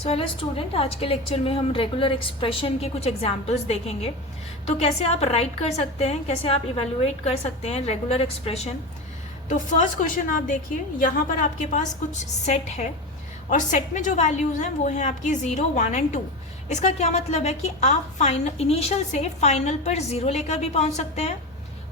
So hello student, आज के lecture में हम रेगुलर एक्सप्रेशन के कुछ एग्जांपल्स देखेंगे। तो कैसे आप राइट कर सकते हैं, कैसे आप इवेलुएट कर सकते हैं रेगुलर एक्सप्रेशन। तो फर्स्ट क्वेश्चन आप देखिए, यहाँ पर आपके पास कुछ सेट है और सेट में जो वैल्यूज हैं वो हैं आपकी 0, 1 एंड 2। इसका क्या मतलब है कि आप इनिशियल से फाइनल पर 0 लेकर भी पहुंच सकते हैं,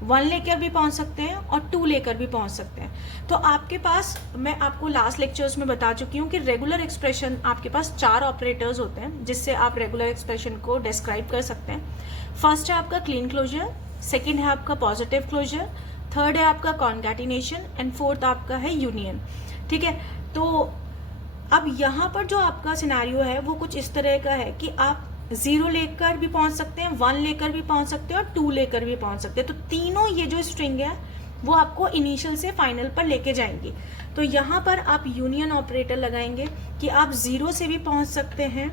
1 लेकर भी पहुंच सकते हैं और 2 लेकर भी पहुंच सकते हैं। तो आपके पास, मैं आपको लास्ट लेक्चर्स में बता चुकी हूँ कि रेगुलर एक्सप्रेशन आपके पास 4 ऑपरेटर्स होते हैं जिससे आप रेगुलर एक्सप्रेशन को डिस्क्राइब कर सकते हैं। फर्स्ट है आपका क्लीन क्लोजर, सेकेंड है आपका पॉजिटिव क्लोजर, थर्ड है आपका कॉन्कैटिनेशन एंड फोर्थ आपका है यूनियन। ठीक है, तो अब यहाँ पर जो आपका सिनेरियो है वो कुछ इस तरह का है कि आप 0 लेकर भी पहुंच सकते हैं, 1 लेकर भी पहुंच सकते हैं और 2 लेकर भी पहुंच सकते हैं। तो तीनों ये जो स्ट्रिंग है वो आपको इनिशियल से फाइनल पर लेके जाएंगी। तो यहाँ पर आप यूनियन ऑपरेटर लगाएंगे कि आप 0 से भी पहुंच सकते हैं,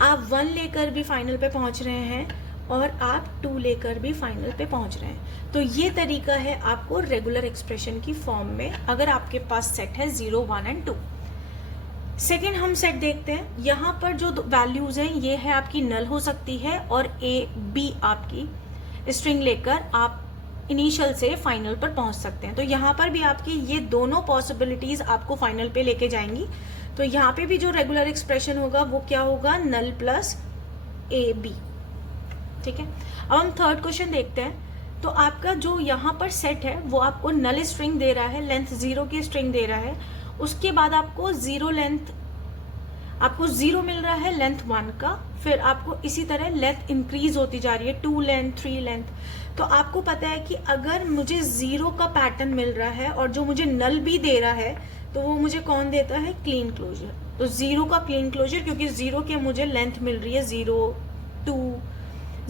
आप 1 लेकर भी फाइनल पे पहुंच रहे हैं और आप 2 लेकर भी फाइनल पे पहुंच रहे हैं। तो ये तरीका है आपको रेगुलर एक्सप्रेशन की फॉर्म में, अगर आपके पास सेट है 0, 1 एंड 2। सेकेंड हम सेट देखते हैं। यहाँ पर जो वैल्यूज हैं ये है आपकी नल हो सकती है और ए बी आपकी स्ट्रिंग लेकर आप इनिशियल से फाइनल पर पहुंच सकते हैं। तो यहाँ पर भी आपकी ये दोनों पॉसिबिलिटीज आपको फाइनल पे लेके जाएंगी। तो यहाँ पे भी जो रेगुलर एक्सप्रेशन होगा वो क्या होगा, नल प्लस ए बी। ठीक है, अब हम थर्ड क्वेश्चन देखते हैं। तो आपका जो यहाँ पर सेट है वो आपको नल स्ट्रिंग दे रहा है, लेंथ 0 की स्ट्रिंग दे रहा है। उसके बाद आपको 0 मिल रहा है लेंथ 1 का, फिर आपको इसी तरह लेंथ इंक्रीज होती जा रही है, 2 लेंथ, 3 लेंथ। तो आपको पता है कि अगर मुझे 0 का पैटर्न मिल रहा है और जो मुझे नल भी दे रहा है तो वो मुझे कौन देता है, क्लीन क्लोजर। तो 0 का क्लीन क्लोजर, क्योंकि 0 के मुझे लेंथ मिल रही है 0, 2,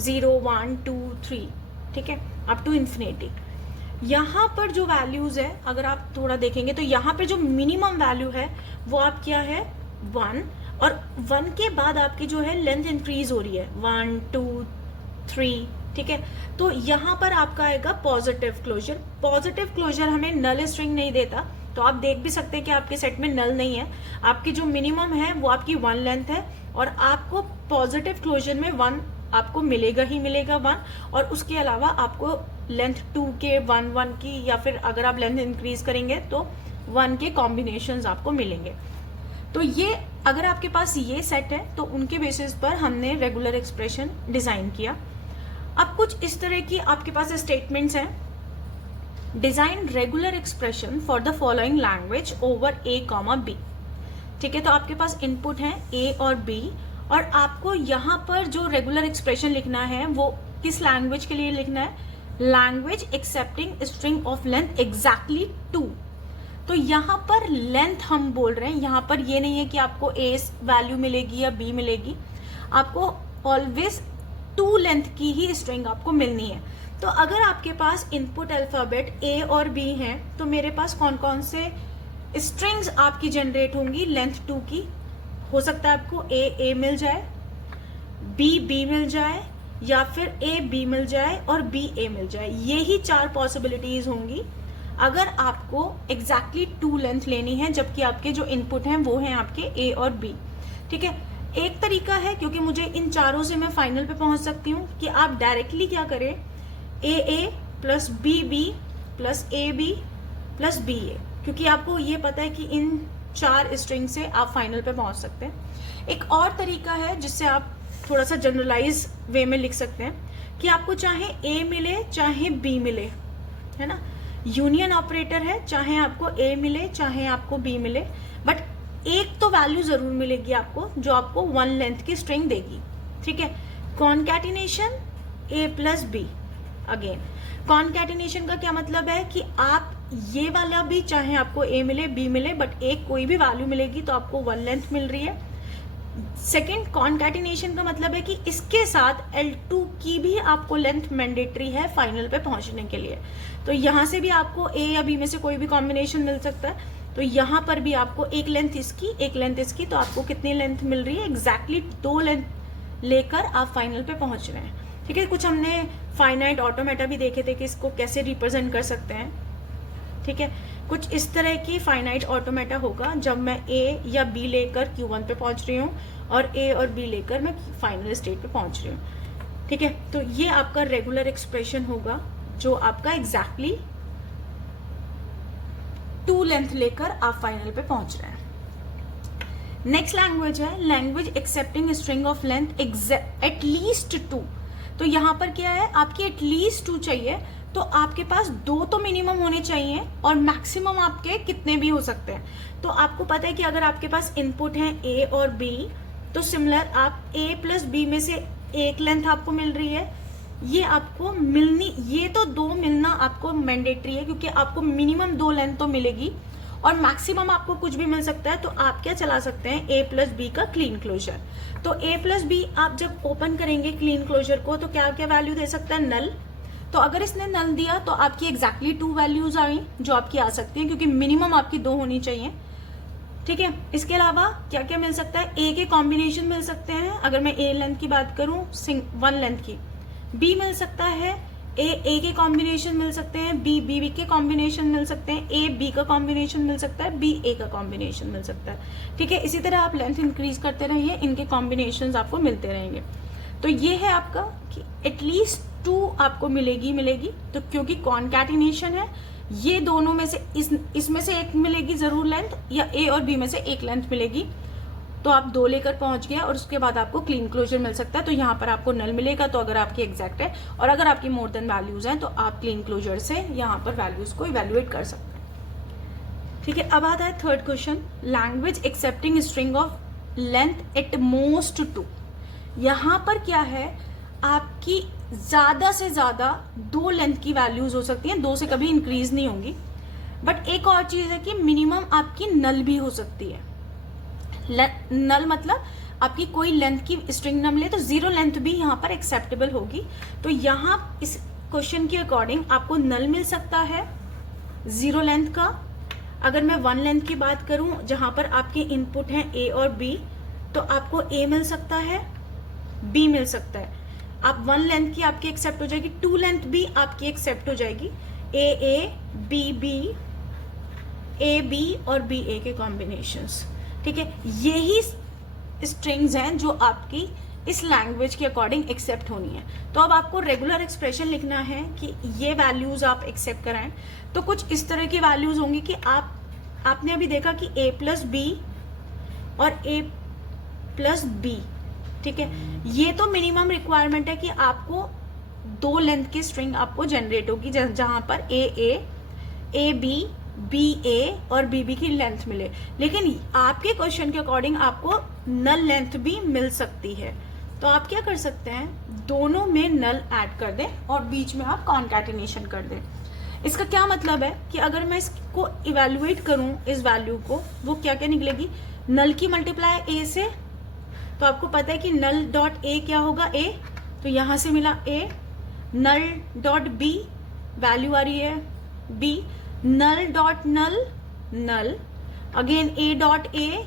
0, 1, 2, 3, ठीक है, अप टू इन्फिनिटी। यहाँ पर जो वैल्यूज है अगर आप थोड़ा देखेंगे तो यहाँ पे जो मिनिमम वैल्यू है वो आप क्या है, 1, और 1 के बाद आपकी जो है लेंथ इंक्रीज हो रही है 1, 2, 3। ठीक है, तो यहाँ पर आपका आएगा पॉजिटिव क्लोजर। पॉजिटिव क्लोजर हमें नल स्ट्रिंग नहीं देता, तो आप देख भी सकते हैं कि आपके सेट में नल नहीं है। आपकी जो मिनिमम है वो आपकी 1 लेंथ है और आपको पॉजिटिव क्लोजर में 1 आपको मिलेगा ही मिलेगा 1, और उसके अलावा आपको लेंथ 2 के 1, 1 की, या फिर अगर आप लेंथ इंक्रीज करेंगे तो 1 के कॉम्बिनेशंस आपको मिलेंगे। तो ये अगर आपके पास ये सेट है तो उनके बेसिस पर हमने रेगुलर एक्सप्रेशन डिजाइन किया। अब कुछ इस तरह की आपके पास स्टेटमेंट्स हैं। Design regular expression for the following language over a comma b. ठीक है, तो आपके पास इनपुट है ए और बी, और आपको यहाँ पर जो रेगुलर एक्सप्रेशन लिखना है वो किस लैंग्वेज के लिए लिखना है, language accepting string of length exactly 2। तो यहाँ पर लेंथ हम बोल रहे हैं, यहाँ पर ये नहीं है कि आपको ए वैल्यू मिलेगी या बी मिलेगी, आपको ऑलवेज 2 लेंथ की ही स्ट्रिंग आपको मिलनी है। तो अगर आपके पास इनपुट अल्फाबेट ए और बी हैं तो मेरे पास कौन कौन से स्ट्रिंग्स आपकी जनरेट होंगी लेंथ 2 की। हो सकता है आपको ए मिल जाए, बी मिल जाए, या फिर ए बी मिल जाए और बी ए मिल जाए। ये ही 4 पॉसिबिलिटीज होंगी अगर आपको एग्जैक्टली 2 लेंथ लेनी है, जबकि आपके जो इनपुट हैं वो हैं आपके ए और बी। ठीक है, एक तरीका है, क्योंकि मुझे इन चारों से मैं फाइनल पे पहुंच सकती हूँ, कि आप डायरेक्टली क्या करें, A plus B plus A B plus B A, क्योंकि आपको ये पता है कि इन 4 स्ट्रिंग से आप फाइनल पे पहुंच सकते हैं। एक और तरीका है जिससे आप थोड़ा सा जनरलाइज वे में लिख सकते हैं कि आपको चाहे ए मिले चाहे बी मिले, है ना, यूनियन ऑपरेटर है, चाहे आपको ए मिले चाहे आपको बी मिले, बट एक तो वैल्यू जरूर मिलेगी आपको जो आपको 1 लेंथ की स्ट्रिंग देगी। ठीक है, कॉन्कैटिनेशन ए प्लस बी। अगेन कॉन्कैटिनेशन का क्या मतलब है कि आप ये वाला भी चाहे आपको ए मिले बी मिले, बट एक कोई भी वैल्यू मिलेगी तो आपको 1 लेंथ मिल रही है। सेकेंड, कॉन्कैटिनेशन का मतलब है कि इसके साथ L2 की भी आपको लेंथ मैंडेटरी है फाइनल पे पहुंचने के लिए। तो यहां से भी आपको ए या बी में से कोई भी कॉम्बिनेशन मिल सकता है। तो यहां पर भी आपको एक लेंथ इसकी, एक लेंथ इसकी, तो आपको कितनी लेंथ मिल रही है, एग्जैक्टली 2 लेंथ लेकर आप फाइनल पे पहुंच रहे हैं। ठीक है, कुछ हमने फाइनाइट ऑटोमेटा भी देखे थे कि इसको कैसे रिप्रेजेंट कर सकते हैं। ठीक है, कुछ इस तरह की फाइनाइट ऑटोमेटा होगा जब मैं ए या बी लेकर Q1 पे पहुंच रही हूँ और ए और बी लेकर मैं फाइनल स्टेट पे पहुंच रही हूँ। ठीक है, तो ये आपका रेगुलर एक्सप्रेशन होगा जो आपका एग्जैक्टली 2 लेंथ लेकर आप फाइनल पे पहुंच रहे हैं। नेक्स्ट लैंग्वेज है language accepting string of length at least 2। तो यहाँ पर क्या है, आपकी एटलीस्ट 2 चाहिए, तो आपके पास 2 तो मिनिमम होने चाहिए और मैक्सिमम आपके कितने भी हो सकते हैं। तो आपको पता है कि अगर आपके पास इनपुट है ए और बी, तो सिमिलर आप ए प्लस बी में से एक लेंथ आपको मिल रही है, ये आपको मिलनी, ये तो 2 मिलना आपको मैंडेटरी है क्योंकि आपको मिनिमम 2 लेंथ तो मिलेगी और मैक्सिमम आपको कुछ भी मिल सकता है। तो आप क्या चला सकते हैं, ए प्लस बी का क्लीन क्लोजर। तो ए प्लस बी आप जब ओपन करेंगे क्लीन क्लोजर को तो क्या क्या वैल्यू दे सकता है, नल। तो अगर इसने नल दिया तो आपकी एग्जैक्टली 2 वैल्यूज आई जो आपकी आ सकती हैं क्योंकि मिनिमम आपकी 2 होनी चाहिए। ठीक है, इसके अलावा क्या क्या मिल सकता है, ए के कॉम्बिनेशन मिल सकते हैं, अगर मैं ए लेंथ की बात करूं 1 लेंथ की, बी मिल सकता है, ए के कॉम्बिनेशन मिल सकते हैं, बी के कॉम्बिनेशन मिल सकते हैं, ए बी का कॉम्बिनेशन मिल सकता है, बी ए का कॉम्बिनेशन मिल सकता है। ठीक है, इसी तरह आप लेंथ इंक्रीज करते रहिए, इनके कॉम्बिनेशन आपको मिलते रहेंगे। तो ये है आपका कि एटलीस्ट 2 आपको मिलेगी। तो क्योंकि कॉन्कैटिनेशन है, ये दोनों में से इसमें से एक मिलेगी जरूर लेंथ, या ए और बी में से एक लेंथ मिलेगी। तो आप 2 लेकर पहुंच गए और उसके बाद आपको क्लीन क्लोजर मिल सकता है। तो यहाँ पर आपको नल मिलेगा, तो अगर आपकी एग्जैक्ट है, और अगर आपकी मोर देन वैल्यूज हैं तो आप क्लीन क्लोजर से यहाँ पर वैल्यूज को इवेल्युएट कर सकते हैं। ठीक है, अब आता है third question, language accepting string of length at most 2। यहाँ पर क्या है, आपकी ज्यादा से ज्यादा 2 लेंथ की वैल्यूज हो सकती हैं, 2 से कभी इंक्रीज नहीं होंगी। बट एक और चीज है कि मिनिमम आपकी नल भी हो सकती है। नल मतलब आपकी कोई लेंथ की स्ट्रिंग न मिले तो 0 लेंथ भी यहाँ पर एक्सेप्टेबल होगी। तो यहाँ इस क्वेश्चन के अकॉर्डिंग आपको नल मिल सकता है 0 लेंथ का। अगर मैं 1 लेंथ की बात करूं जहां पर आपके इनपुट हैं ए और बी, तो आपको ए मिल सकता है, बी मिल सकता है। आप 1 लेंथ की आपकी एक्सेप्ट हो जाएगी, 2 लेंथ भी आपकी एक्सेप्ट हो जाएगी, a b b, a b और बी ए के कॉम्बिनेशंस। ठीक है, यही स्ट्रिंग्स हैं जो आपकी इस लैंग्वेज के अकॉर्डिंग एक्सेप्ट होनी है। तो अब आपको रेगुलर एक्सप्रेशन लिखना है कि ये वैल्यूज आप एक्सेप्ट कराएं। तो कुछ इस तरह की वैल्यूज होंगी कि आपने अभी देखा कि ए प्लस बी और ए प्लस बी। ठीक है, ये तो मिनिमम रिक्वायरमेंट है कि आपको 2 लेंथ की स्ट्रिंग आपको जनरेट होगी जहां पर ए बी ए और बी बी की लेंथ मिले। लेकिन आपके क्वेश्चन के अकॉर्डिंग आपको नल लेंथ भी मिल सकती है। तो आप क्या कर सकते हैं, दोनों में नल ऐड कर दें और बीच में आप कॉन्कैटिनेशन कर दें। इसका क्या मतलब है कि अगर मैं इसको इवेल्युएट करूं इस वैल्यू को, वो क्या क्या निकलेगी, नल की मल्टीप्लाई ए से। तो आपको पता है कि नल डॉट ए क्या होगा, ए, तो यहां से मिला a. Null dot b value आ रही है b, null dot null null, again a dot a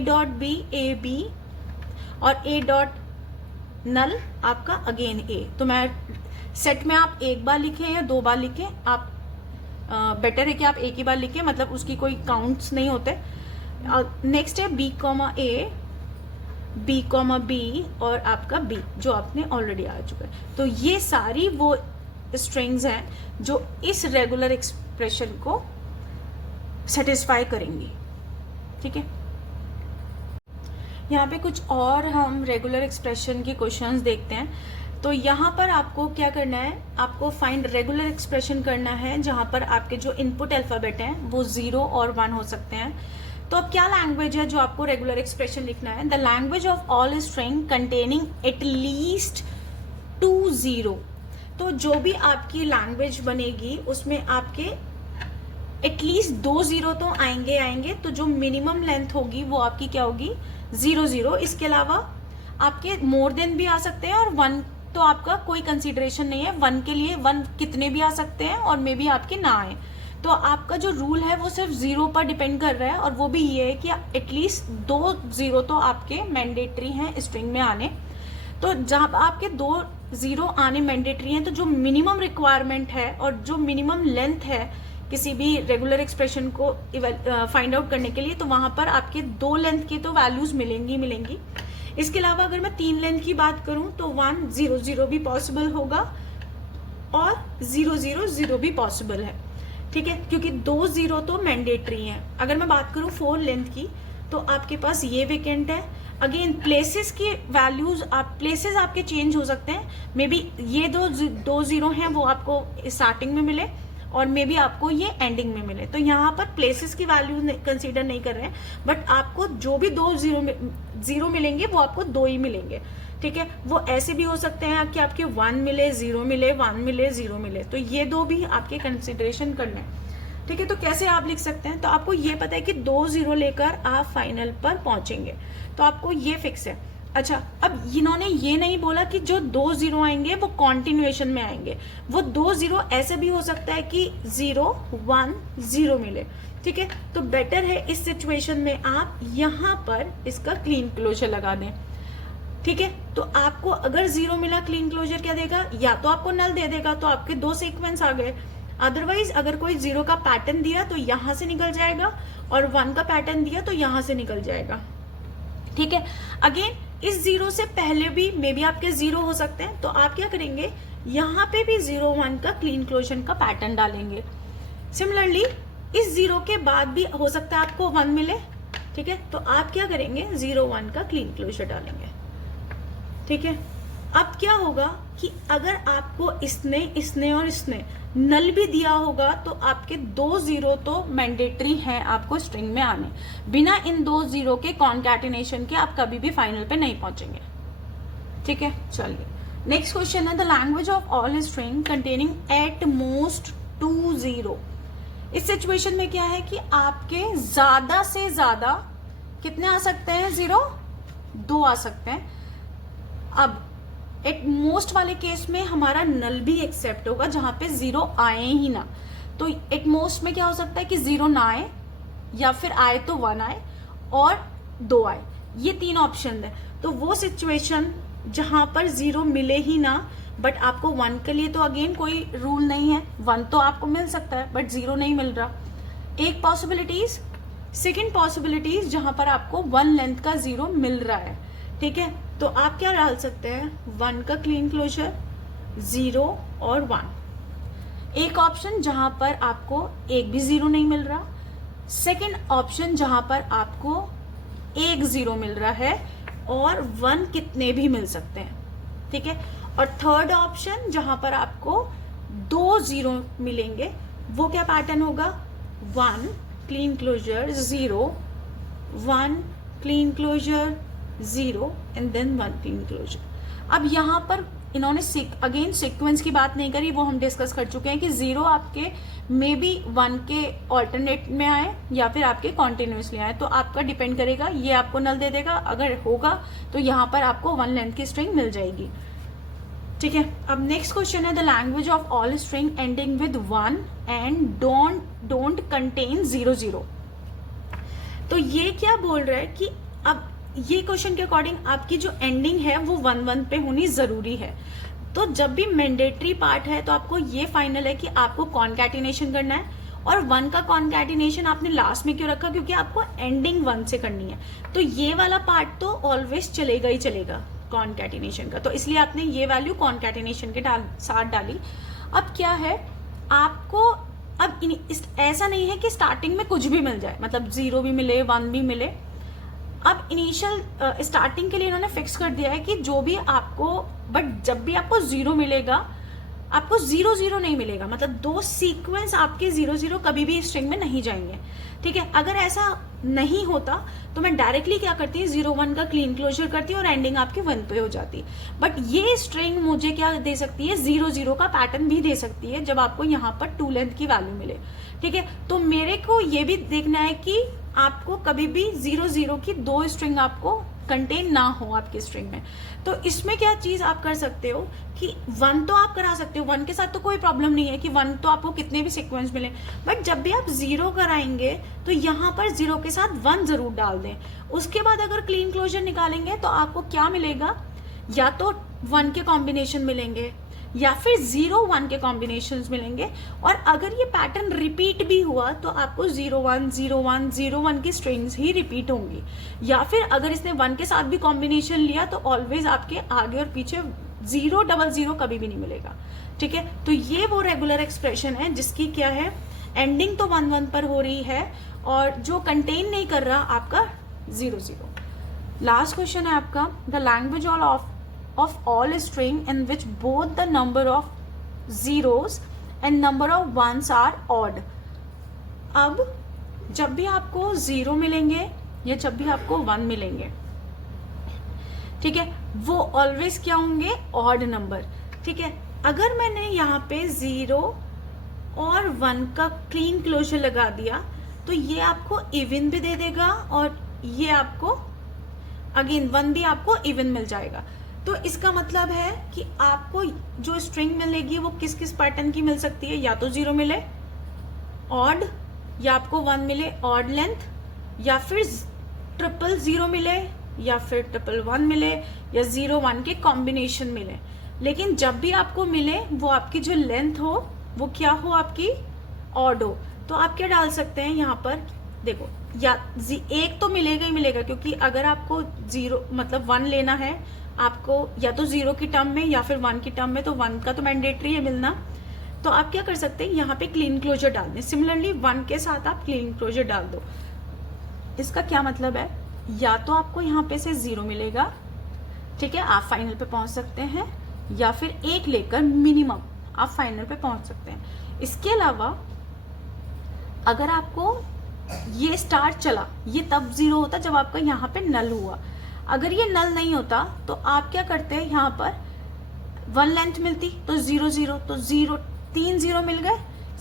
dot b a b, और ए डॉट नल आपका अगेन ए। तो मैं सेट में आप एक बार लिखें या 2 बार लिखें, आप बेटर है कि आप एक ही बार लिखें, मतलब उसकी कोई काउंट्स नहीं होते। नेक्स्ट है बी कॉमा ए, बी कॉमा बी और आपका बी जो आपने ऑलरेडी आ चुका है। तो ये सारी वो स्ट्रिंग्स हैं जो इस रेगुलर एक्सप्रेशन को सेटिस्फाई करेंगी। ठीक है, यहाँ पे कुछ और हम रेगुलर एक्सप्रेशन के क्वेश्चंस देखते हैं। तो यहाँ पर आपको क्या करना है, आपको फाइंड रेगुलर एक्सप्रेशन करना है जहाँ पर आपके जो इनपुट अल्फाबेट हैं वो 0 और 1 हो सकते हैं। तो अब क्या लैंग्वेज है जो आपको रेगुलर एक्सप्रेशन लिखना है, the language of all string containing at least 2 0। तो जो भी आपकी लैंग्वेज बनेगी उसमें आपके एटलीस्ट 2 0 तो आएंगे। तो जो मिनिमम लेंथ होगी वो आपकी क्या होगी, 0 0। इसके अलावा आपके मोर देन भी आ सकते हैं और 1 तो आपका कोई कंसीडरेशन नहीं है। 1 के लिए 1 कितने भी आ सकते हैं और मे भी आपके ना आए। तो आपका जो रूल है वो सिर्फ 0 पर डिपेंड कर रहा है, और वो भी ये है कि एटलीस्ट 2 0 तो आपके मैंडेटरी हैं स्ट्रिंग में आने। तो जहां आपके 2 जीरो आने मैंडेटरी है, तो जो मिनिमम रिक्वायरमेंट है और जो मिनिमम लेंथ है किसी भी रेगुलर एक्सप्रेशन को फाइंड आउट करने के लिए, तो वहां पर आपके 2 लेंथ की तो वैल्यूज मिलेंगी। इसके अलावा अगर मैं 3 लेंथ की बात करूं तो 1 0 0 भी पॉसिबल होगा और 0 0 0 भी पॉसिबल है, ठीक है, क्योंकि 2 0 तो मैंडेटरी हैं। अगर मैं बात करूं 4 लेंथ की तो आपके पास ये वेकेंट है। अगेन प्लेसेस की वैल्यूज, प्लेसेस आपके चेंज हो सकते हैं, मे बी ये दो जीरो हैं वो आपको स्टार्टिंग में मिले और मे बी आपको ये एंडिंग में मिले, तो यहाँ पर प्लेसेस की वैल्यू कंसीडर नहीं कर रहे हैं, बट आपको जो भी 2 जीरो मिलेंगे वो आपको 2 ही मिलेंगे, ठीक है। वो ऐसे भी हो सकते हैं कि आपके 1 मिले 0 मिले 1 मिले 0 मिले, तो ये 2 भी आपके कंसिडरेशन करना है, ठीक है। तो कैसे आप लिख सकते हैं, तो आपको ये पता है कि 2 0 लेकर आप फाइनल पर पहुंचेंगे, तो आपको ये फिक्स है। अच्छा, अब इन्होंने ये नहीं बोला कि जो 2 0 आएंगे वो कॉन्टिन्यूएशन में आएंगे, वो 2 0 ऐसे भी हो सकता है कि 0 1 0 मिले, ठीक है। तो बेटर है इस सिचुएशन में आप यहाँ पर इसका क्लीन क्लोजर लगा दें, ठीक है। तो आपको अगर 0 मिला, क्लीन क्लोजर क्या देगा, या तो आपको नल दे देगा, तो आपके 2 सीक्वेंस आ गए। अदरवाइज अगर कोई 0 का पैटर्न दिया तो यहां से निकल जाएगा, और 1 का पैटर्न दिया तो यहां से निकल जाएगा, ठीक है। अगेन इस 0 से पहले भी मे बी आपके 0 हो सकते हैं, तो आप क्या करेंगे, यहाँ पे भी 0 1 का क्लीन क्लोजर का पैटर्न डालेंगे। सिमिलरली इस 0 के बाद भी हो सकता है आपको 1 मिले, ठीक है, तो आप क्या करेंगे, 0 1 का क्लीन क्लोजर डालेंगे, ठीक है। अब क्या होगा कि अगर आपको इसने और इसने नल भी दिया होगा तो आपके 2 0 तो मैंडेटरी हैं आपको स्ट्रिंग में आने, बिना इन 2 0 के कॉन्कैटिनेशन के आप कभी भी फाइनल पे नहीं पहुंचेंगे, ठीक है। चलिए नेक्स्ट क्वेश्चन है, the language of all string containing at most 2 0। इस सिचुएशन में क्या है कि आपके ज्यादा से ज्यादा कितने आ सकते हैं, 0 2 आ सकते हैं। अब एट मोस्ट वाले केस में हमारा नल भी एक्सेप्ट होगा, जहां पे 0 आए ही ना, तो एट मोस्ट में क्या हो सकता है कि 0 ना आए, या फिर आए तो 1 आए और 2 आए, ये 3 ऑप्शन है। तो वो सिचुएशन जहां पर 0 मिले ही ना, बट आपको 1 के लिए तो अगेन कोई रूल नहीं है, 1 तो आपको मिल सकता है बट 0 नहीं मिल रहा, एक पॉसिबिलिटीज। सेकेंड पॉसिबिलिटीज जहां पर आपको 1 लेंथ का 0 मिल रहा है, ठीक है, तो आप क्या डाल सकते हैं, 1 का क्लीन क्लोजर, 0 और 1। एक ऑप्शन जहां पर आपको एक भी 0 नहीं मिल रहा, सेकंड ऑप्शन जहां पर आपको एक 0 मिल रहा है और 1 कितने भी मिल सकते हैं, ठीक है, और थर्ड ऑप्शन जहां पर आपको 2 0 मिलेंगे, वो क्या पैटर्न होगा, 1 Kleene closure 0 1 Kleene closure 0 and then 1 Kleene closure. अब यहाँ पर इन्होंने अगेन सीक्वेंस की बात नहीं करी, वो हम डिस्कस कर चुके हैं कि 0 आपके मे बी 1 के ऑल्टरनेट में आए या फिर आपके कॉन्टिन्यूसली आए, तो आपका डिपेंड करेगा, ये आपको नल दे देगा, अगर होगा तो यहाँ पर आपको 1 लेंथ की स्ट्रिंग मिल जाएगी, ठीक है। अब नेक्स्ट क्वेश्चन है, the language of all string ending with 1 and don't contain 0 0। तो ये क्या बोल रहा है कि अब ये क्वेश्चन के अकॉर्डिंग आपकी जो एंडिंग है वो 1 1 पे होनी जरूरी है, तो जब भी मैंडेटरी पार्ट है तो आपको ये फाइनल है कि आपको कॉन्कैटिनेशन करना है, और 1 का कॉन्कैटिनेशन आपने लास्ट में क्यों रखा, क्योंकि आपको एंडिंग 1 से करनी है, तो ये वाला पार्ट तो ऑलवेज चलेगा ही चलेगा कॉन्कैटिनेशन का, तो इसलिए आपने ये वैल्यू कॉन्कैटिनेशन के साथ डाली। अब क्या है, आपको अब ऐसा नहीं है कि स्टार्टिंग में कुछ भी मिल जाए, मतलब 0 भी मिले 1 भी मिले। अब इनिशियल स्टार्टिंग के लिए इन्होंने फिक्स कर दिया है कि जो भी आपको, बट जब भी आपको 0 मिलेगा आपको 0 0 नहीं मिलेगा, मतलब 2 सीक्वेंस आपके 0 0 कभी भी स्ट्रिंग में नहीं जाएंगे, ठीक है। अगर ऐसा नहीं होता तो मैं डायरेक्टली क्या करती हूँ, 0 1 का क्लीन क्लोजर करती हूँ और एंडिंग आपकी 1 पे हो जाती, बट ये स्ट्रिंग मुझे क्या दे सकती है, 0 0 का पैटर्न भी दे सकती है जब आपको यहाँ पर 2 लेंथ की वैल्यू मिले, ठीक है। तो मेरे को ये भी देखना है कि आपको कभी भी 0 0 की 2 स्ट्रिंग आपको कंटेन ना हो आपकी स्ट्रिंग में। तो इसमें क्या चीज आप कर सकते हो कि 1 तो आप करा सकते हो, 1 के साथ तो कोई प्रॉब्लम नहीं है कि 1 तो आपको कितने भी सीक्वेंस मिले, बट जब भी आप 0 कराएंगे तो यहाँ पर 0 के साथ 1 जरूर डाल दें। उसके बाद अगर क्लीन क्लोजर निकालेंगे तो आपको क्या मिलेगा, या तो 1 के कॉम्बिनेशन मिलेंगे या फिर 0 1 के कॉम्बिनेशंस मिलेंगे। और अगर ये पैटर्न रिपीट भी हुआ तो आपको 0 1 0 1 0 1 की स्ट्रिंग्स ही रिपीट होंगी। या फिर अगर इसने 1 के साथ भी कॉम्बिनेशन लिया तो ऑलवेज आपके आगे और पीछे 0 0 0 कभी भी नहीं मिलेगा। ठीक है, तो ये वो रेगुलर एक्सप्रेशन है जिसकी क्या है, एंडिंग तो 1 1 पर हो रही है और जो कंटेन नहीं कर रहा आपका 0 0। लास्ट क्वेश्चन है आपका, the language of all string in which both the number of zeros and number of ones are odd। अब जब भी आपको 0 मिलेंगे या जब भी आपको 1 मिलेंगे, ठीक है, वो ऑलवेज क्या होंगे, ऑड नंबर। ठीक है, अगर मैंने यहाँ पे 0 और 1 का क्लीन क्लोजर लगा दिया तो ये आपको इवन भी दे देगा और ये आपको अगेन 1 भी आपको इवन मिल जाएगा। तो इसका मतलब है कि आपको जो स्ट्रिंग मिलेगी वो किस किस पैटर्न की मिल सकती है, या तो 0 मिले ऑड, या आपको 1 मिले ऑड लेंथ, या फिर 000 मिले, या फिर 111 मिले, या 0 1 के कॉम्बिनेशन मिले। लेकिन जब भी आपको मिले वो आपकी जो लेंथ हो वो क्या हो, आपकी ऑड हो। तो आप क्या डाल सकते हैं यहाँ पर, देखो या एक तो मिलेगा ही मिलेगा, क्योंकि अगर आपको 0 मतलब 1 लेना है आपको या तो 0 की टर्म में या फिर 1 की टर्म में, तो 1 का तो मैंडेटरी है मिलना। तो आप क्या कर सकते हैं, यहाँ पे क्लीन क्लोजर डाल दें। सिमिलरली 1 के साथ आप क्लीन क्लोजर डाल दो। इसका क्या मतलब है, या तो आपको यहाँ पे से 0 मिलेगा, ठीक है, आप फाइनल पे पहुंच सकते हैं, या फिर 1 लेकर मिनिमम आप फाइनल पे पहुंच सकते हैं। इसके अलावा अगर आपको ये स्टार चला, ये तब 0 होता जब आपका यहाँ पे नल हुआ। अगर ये नल नहीं होता तो आप क्या करते हैं, यहाँ पर 1 लेंथ मिलती तो 0 0, तो 3 0 मिल गए।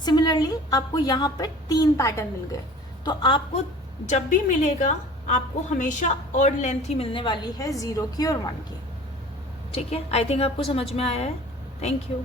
सिमिलरली आपको यहाँ पे 3 पैटर्न मिल गए। तो आपको जब भी मिलेगा आपको हमेशा ऑड लेंथ ही मिलने वाली है, 0 की और 1 की। ठीक है, आई थिंक आपको समझ में आया है। Thank you.